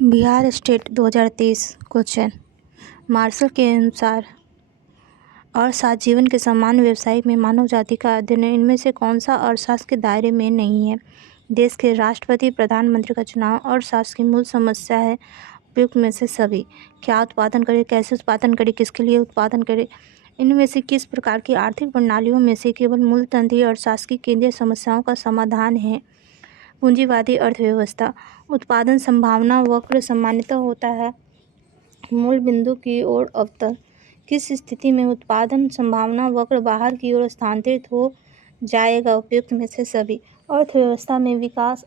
Bihar state 2023 question martial के अनुसार अर्थशास्त्र जीवन के सामान्य व्यवसायिक में मानव जाति का अध्ययन है। इनमें से कौन सा अर्थशास्त्र के दायरे में नहीं है? देश के राष्ट्रपति प्रधानमंत्री का चुनाव अर्थशास्त्र की मूल समस्या है। उपयुक्त में से सभी। क्या उत्पादन करें, कैसे उत्पादन करें, किसके लिए उत्पादन करें? इनमें से किस प्रकार की आर्थिक प्रणालियों में से केवल मूलतंत्र ही अर्थशास्त्र की केंद्रीय समस्याओं का समाधान है? पूंजीवादी अर्थव्यवस्था। उत्पादन संभावना वक्र सामान्यतः होता है मूल बिंदु की ओर अवतल। किस स्थिति में उत्पादन संभावना वक्र बाहर की ओर स्थानांतरित हो जाएगा? उपयुक्त में से सभी। अर्थव्यवस्था में विकास,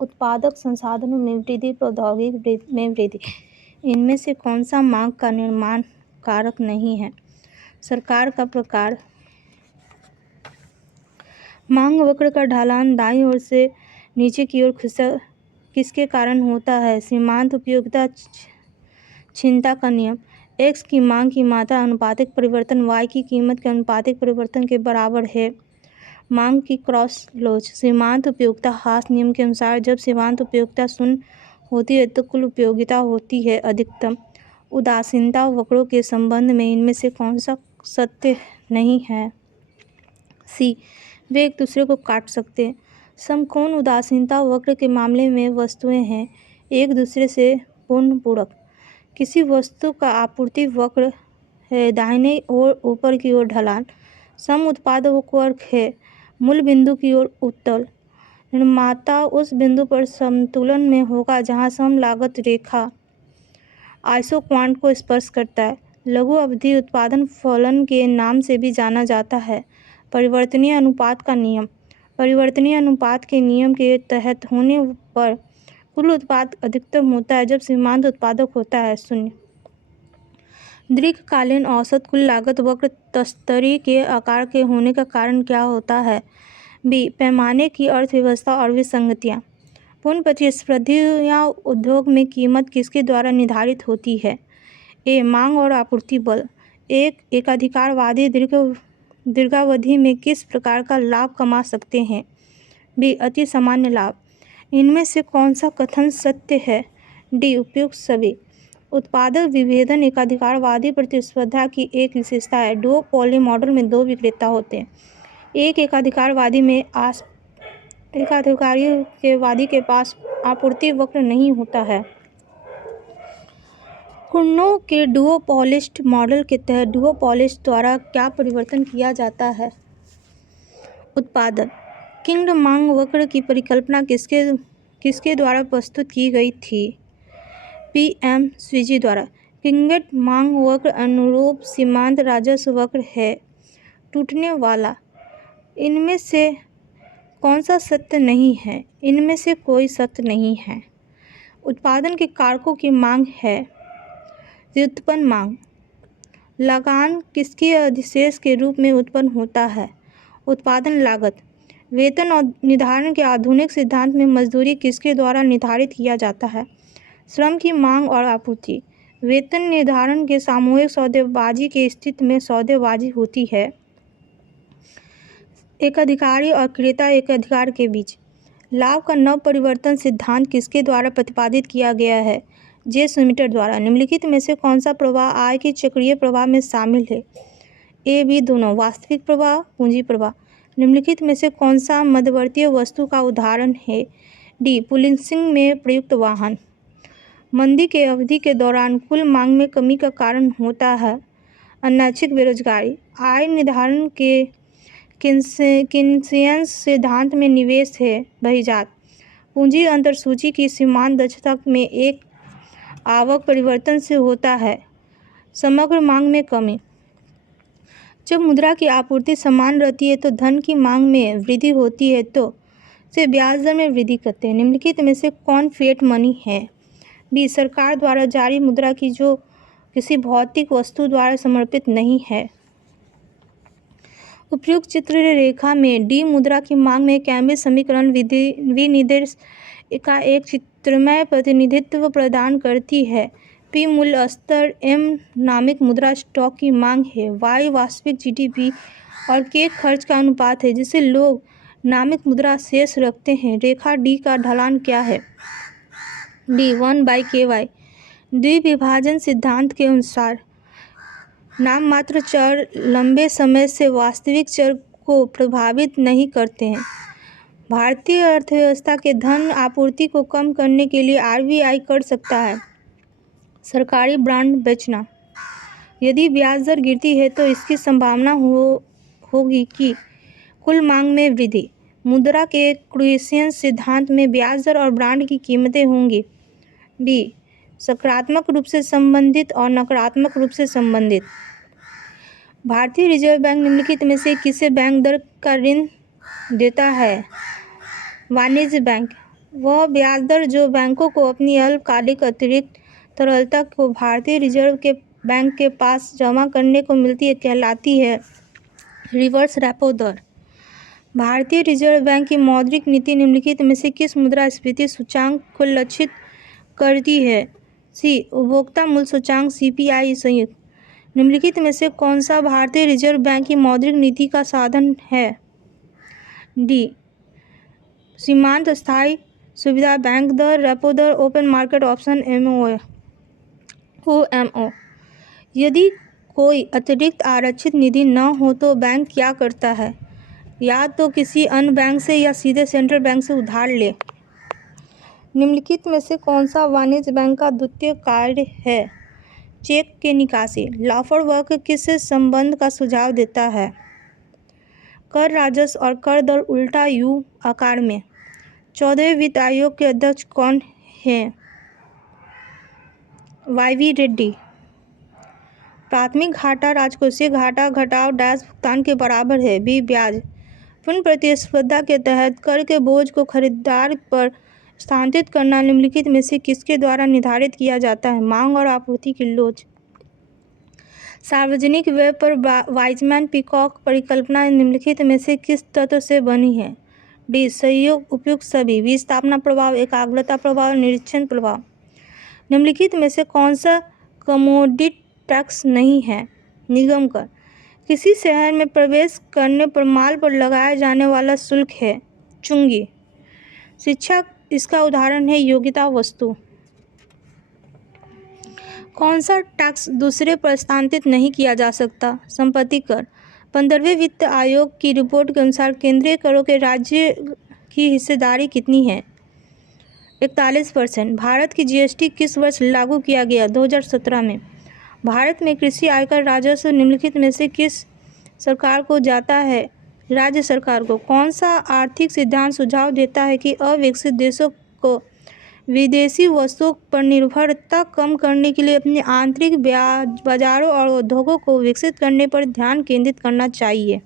उत्पादक संसाधनों में वृद्धि, प्रौद्योगिकी में वृद्धि। इनमें से कौन सा मांग का निर्माण कारक नहीं है? सरकार का प्रकार। मांग वक्र का ढलान दाईं ओर से नीचे की ओर किसके कारण होता है? सीमांत उपयोगिता क्षीणता का नियम। एक्स की मांग की मात्रा अनुपातिक परिवर्तन वाई की कीमत के अनुपातिक परिवर्तन के बराबर है। मांग की क्रॉस लोच। सीमांत उपयोगिता हास नियम के अनुसार जब सीमांत उपयोगिता शून्य होती है तो कुल उपयोगिता होती है अधिकतम। उदासीनता वक्रों के संबंध में इनमें से कौन सा सत्य नहीं है? सी, वे एक दूसरे को काट सकते हैं। समकोण उदासीनता वक्र के मामले में वस्तुएं हैं एक दूसरे से पूर्णपूरक। किसी वस्तु का आपूर्ति वक्र है दाहिने ओर ऊपर की ओर ढलान। सम उत्पाद वक्र है मूल बिंदु की ओर उत्तल। निर्माता उस बिंदु पर संतुलन में होगा जहां सम लागत रेखा आइसोक्वांट को स्पर्श करता है। लघु अवधि उत्पादन फलन के नाम से भी जाना जाता है। परिवर्तनीय अनुपात का नियम। परिवर्तनीय अनुपात के नियम के तहत होने पर कुल उत्पाद अधिकतम होता है जब सीमांत उत्पादक होता है शून्य। दीर्घकालीन औसत कुल लागत वक्र तस्तरी के आकार के होने का कारण क्या होता है? बी, पैमाने की अर्थव्यवस्था और विसंगतियाँ। पूर्ण प्रतिस्पर्धियाँ उद्योग में कीमत किसके द्वारा निर्धारित होती है? ए, मांग और आपूर्ति बल। एक एकाधिकारवादी दीर्घावधि में किस प्रकार का लाभ कमा सकते हैं? बी, अति सामान्य लाभ। इनमें से कौन सा कथन सत्य है? डी, उपयुक्त सभी। उत्पादक विभेदन एकाधिकारवादी प्रतिस्पर्धा की एक विशेषता है। डुओपोली मॉडल में दो विक्रेता होते हैं। एक एकाधिकारवादी के पास आपूर्ति वक्र नहीं होता है। कुर्नो के डुओपोलिस्ट मॉडल के तहत डुओपोलिस्ट द्वारा क्या परिवर्तन किया जाता है? उत्पादन। किंग्ड मांग वक्र की परिकल्पना किसके द्वारा प्रस्तुत की गई थी? PM स्विजी द्वारा। किंगट मांग वक्र अनुरूप सीमांत राजस्व वक्र है टूटने वाला। इनमें से कौन सा सत्य नहीं है? इनमें से कोई सत्य नहीं है। उत्पादन के कारकों की मांग है व्युत्पन्न मांग। लगान किसके अधिशेष के रूप में उत्पन्न होता है? उत्पादन लागत। वेतन और निर्धारण के आधुनिक सिद्धांत में मजदूरी किसके द्वारा निर्धारित किया जाता है? श्रम की मांग और आपूर्ति। वेतन निर्धारण के सामूहिक सौदेबाजी की स्थिति में सौदेबाजी होती है एकाधिकारी और क्रेता एकाधिकार के बीच। लाभ का नव परिवर्तन सिद्धांत किसके द्वारा प्रतिपादित किया गया है? जे स्मिटर द्वारा। निम्नलिखित में से कौन सा प्रवाह आय के चक्रीय प्रवाह में शामिल है? ए, बी दोनों। वास्तविक प्रवाह, पूंजी प्रवाह। निम्नलिखित में से कौन सा मध्यवर्ती वस्तु का उदाहरण है? डी, पुलिसिंग में प्रयुक्त वाहन। मंदी के अवधि के दौरान कुल मांग में कमी का कारण होता है अनैच्छिक बेरोजगारी। आय निर्धारण के किन्सियस सिद्धांत में निवेश है बहिर्जात। पूंजी अंतर्सूची की सीमांत दक्षता में एक आवक परिवर्तन से होता है समग्र मांग में कमी। जब मुद्रा की आपूर्ति समान रहती है तो धन की मांग में वृद्धि होती है तो से ब्याज दर में वृद्धि करते हैं। निम्नलिखित में से कौन फिएट मनी है? बी, सरकार द्वारा जारी मुद्रा की जो किसी भौतिक वस्तु द्वारा समर्पित नहीं है। उपयुक्त चित्र रेखा में डी मुद्रा की मांग में कैम्ब्रिज समीकरण विनिर्देश का एक चित्रमय प्रतिनिधित्व प्रदान करती है। पी, मूल्य स्तर। एम, नामिक मुद्रा स्टॉक की मांग है। वाई, वास्तविक GDP और के खर्च का अनुपात है जिसे लोग नामिक मुद्रा शेष रखते हैं। रेखा डी का ढलान क्या है? D 1/ky। द्विविभाजन सिद्धांत के अनुसार नाम मात्र चर लंबे समय से वास्तविक चर को प्रभावित नहीं करते हैं। भारतीय अर्थव्यवस्था के धन आपूर्ति को कम करने के लिए आरबीआई कर सकता है सरकारी बॉन्ड बेचना। यदि ब्याज दर गिरती है तो इसकी संभावना होगी कि कुल मांग में वृद्धि। मुद्रा के क्रोएशियन सिद्धांत में ब्याज दर और बॉन्ड की कीमतें होंगी। डी सकारात्मक रूप से संबंधित और नकारात्मक रूप से संबंधित। भारतीय रिजर्व बैंक निम्नलिखित में से किसे बैंक दर का ऋण देता है? वाणिज्य बैंक। वह ब्याज दर जो बैंकों को अपनी अल्पकालिक अतिरिक्त तरलता को भारतीय रिजर्व के बैंक के पास जमा करने को मिलती है कहलाती है रिवर्स रेपो दर। भारतीय रिजर्व बैंक की मौद्रिक नीति निम्नलिखित में से किस मुद्रास्फीति सूचांक को लक्षित करती है? सी उपभोक्ता मूल्य सूचांक CPI संयुक्त। निम्नलिखित में से कौन सा भारतीय रिजर्व बैंक की मौद्रिक नीति का साधन है? डी सीमांत स्थायी सुविधा बैंक दर, रेपो दर, ओपन मार्केट ऑप्शन OMO। यदि कोई अतिरिक्त आरक्षित निधि न हो तो बैंक क्या करता है? या तो किसी अन्य बैंक से या सीधे सेंट्रल बैंक से उधार ले। निम्नलिखित में से कौन सा वाणिज्य बैंक का द्वितीय कार्य है? चेक के निकासी। लॉफर वर्क किस संबंध का सुझाव देता है? कर राजस्व और कर दर उल्टा यू आकार में। 14वें वित्त आयोग के अध्यक्ष कौन हैं? YV रेड्डी। प्राथमिक घाटा राजकोषीय घाटा घटाव डैश भुगतान के बराबर है। बी ब्याज। पूर्ण प्रतिस्पर्धा के तहत कर के बोझ को खरीदार पर स्थानांतरित करना निम्नलिखित में से किसके द्वारा निर्धारित किया जाता है? मांग और आपूर्ति की लोच। सार्वजनिक व्यय पर वाइजमैन पीकॉक परिकल्पना निम्नलिखित में से किस तत्व से बनी है? डी सहयोग उपयुक्त सभी। विस्थापना प्रभाव, एकाग्रता प्रभाव, निरीक्षण प्रभाव। निम्नलिखित में से कौन सा कमोडिटी टैक्स नहीं है? निगम कर। किसी शहर में प्रवेश करने पर माल पर लगाया जाने वाला शुल्क है। चुंगी। शिक्षा इसका उदाहरण है। योग्यता वस्तु। कौन सा टैक्स दूसरे पर स्थानांतरित नहीं किया जा सकता? संपत्ति कर। 15वें वित्त आयोग की रिपोर्ट के अनुसार केंद्रीय करों के राज्य की हिस्सेदारी कितनी है? 41%। भारत की GST किस वर्ष लागू किया गया? 2017 में। भारत में कृषि आयकर राजस्व निम्नलिखित में से किस सरकार को जाता है? राज्य सरकार को। कौन सा आर्थिक सिद्धांत सुझाव देता है कि अविकसित देशों को विदेशी वस्तुओं पर निर्भरता कम करने के लिए अपने आंतरिक बाजारों और उद्योगों को विकसित करने पर ध्यान केंद्रित करना चाहिए?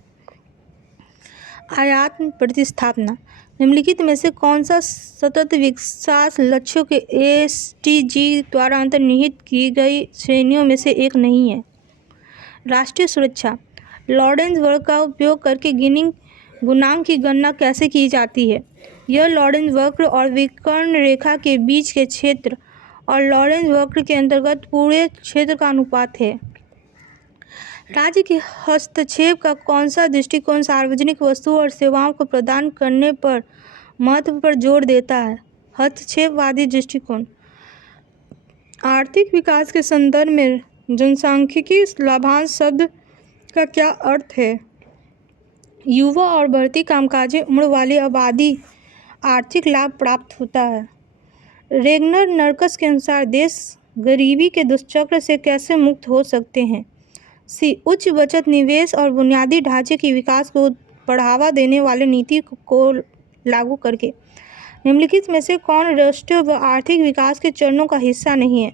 आयात प्रतिस्थापना। निम्नलिखित में से कौन सा सतत विकास लक्ष्यों के SDG द्वारा अंतर्निहित की गई श्रेणियों में से एक नहीं है? राष्ट्रीय सुरक्षा। लॉरेंज वक्र का उपयोग करके गुणांक की गणना कैसे की जाती है? यह लॉरेंज वक्र और विकर्ण रेखा के बीच के क्षेत्र और लॉरेंज वक्र के अंतर्गत पूरे क्षेत्र का अनुपात है। राज्य के हस्तक्षेप का कौन सा दृष्टिकोण सार्वजनिक वस्तुओं और सेवाओं को प्रदान करने पर महत्व पर जोर देता है? हस्तक्षेपवादी दृष्टिकोण। आर्थिक विकास के संदर्भ में जनसांख्यिकी लाभांश शब्द का क्या अर्थ है? युवा और बढ़ती कामकाजी उम्र वाली आबादी आर्थिक लाभ प्राप्त होता है। रेगनर नर्कस के अनुसार देश गरीबी के दुष्चक्र से कैसे मुक्त हो सकते हैं? सी उच्च बचत, निवेश और बुनियादी ढांचे के विकास को बढ़ावा देने वाले नीति को लागू करके। निम्नलिखित में से कौन राष्ट्रीय व आर्थिक विकास के चरणों का हिस्सा नहीं है?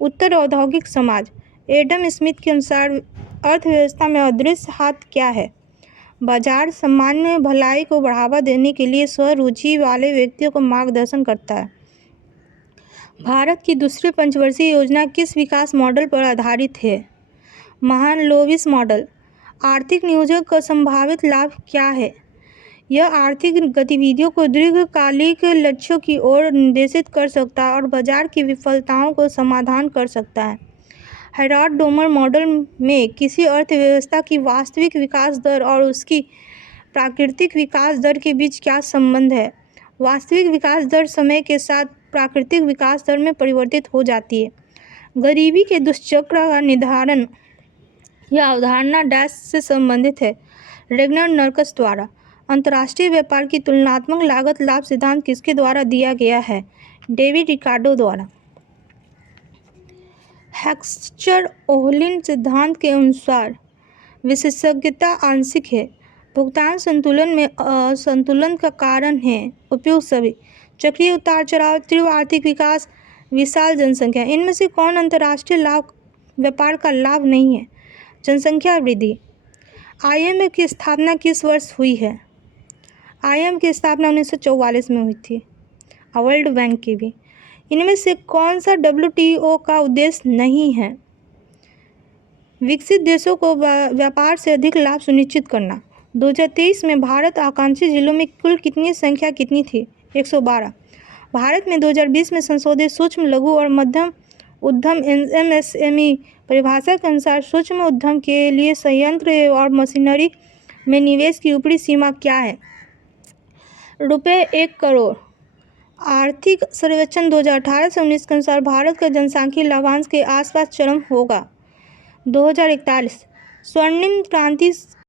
उत्तर औद्योगिक समाज। एडम स्मिथ के अनुसार अर्थव्यवस्था में अदृश्य हाथ क्या है? बाजार सामान्य भलाई को बढ़ावा देने के लिए स्वरुचि वाले व्यक्तियों को मार्गदर्शन करता है। भारत की दूसरी पंचवर्षीय योजना किस विकास मॉडल पर आधारित है? महालनोबिस मॉडल। आर्थिक नियोजन का संभावित लाभ क्या है? यह आर्थिक गतिविधियों को दीर्घकालिक लक्ष्यों की ओर निर्देशित कर सकता है और बाजार की विफलताओं को समाधान कर सकता है। हेराल्ड डोमर मॉडल में किसी अर्थव्यवस्था की वास्तविक विकास दर और उसकी प्राकृतिक विकास दर के बीच क्या संबंध है? वास्तविक विकास दर समय के साथ प्राकृतिक विकास दर में परिवर्तित हो जाती है। गरीबी के दुष्चक्र का निर्धारण यह अवधारणा डैश से संबंधित है। रेगनर नर्कस द्वारा अंतर्राष्ट्रीय व्यापार की तुलनात्मक लागत लाभ सिद्धांत किसके द्वारा दिया गया है? डेविड रिकार्डो द्वारा। हेक्स्चर-ओहलिन सिद्धांत के अनुसार विशेषज्ञता आंशिक है। भुगतान संतुलन में असंतुलन का कारण है उपयुक्त सभी। चक्रीय उतार चढ़ाव, तीव्र आर्थिक विकास, विशाल जनसंख्या। इनमें से कौन अंतर्राष्ट्रीय लाभ व्यापार का लाभ नहीं है? जनसंख्या वृद्धि। IMF की स्थापना किस वर्ष हुई है? IMF की स्थापना 1944 में हुई थी। वर्ल्ड बैंक की भी। इनमें से कौन सा WTO का उद्देश्य नहीं है? विकसित देशों को व्यापार से अधिक लाभ सुनिश्चित करना। 2023 में भारत आकांक्षी जिलों में कुल कितनी संख्या कितनी थी? 112। भारत में 2020 में संशोधित सूक्ष्म लघु और मध्यम उद्यम MSME परिभाषा के अनुसार सूक्ष्म उद्यम के लिए संयंत्र और मशीनरी में निवेश की ऊपरी सीमा क्या है? ₹1 करोड़। आर्थिक सर्वेक्षण 2018 से 19 के अनुसार भारत का जनसांख्यिकीय लाभांश के आसपास चरम होगा। 2041 स्वर्णिम क्रांति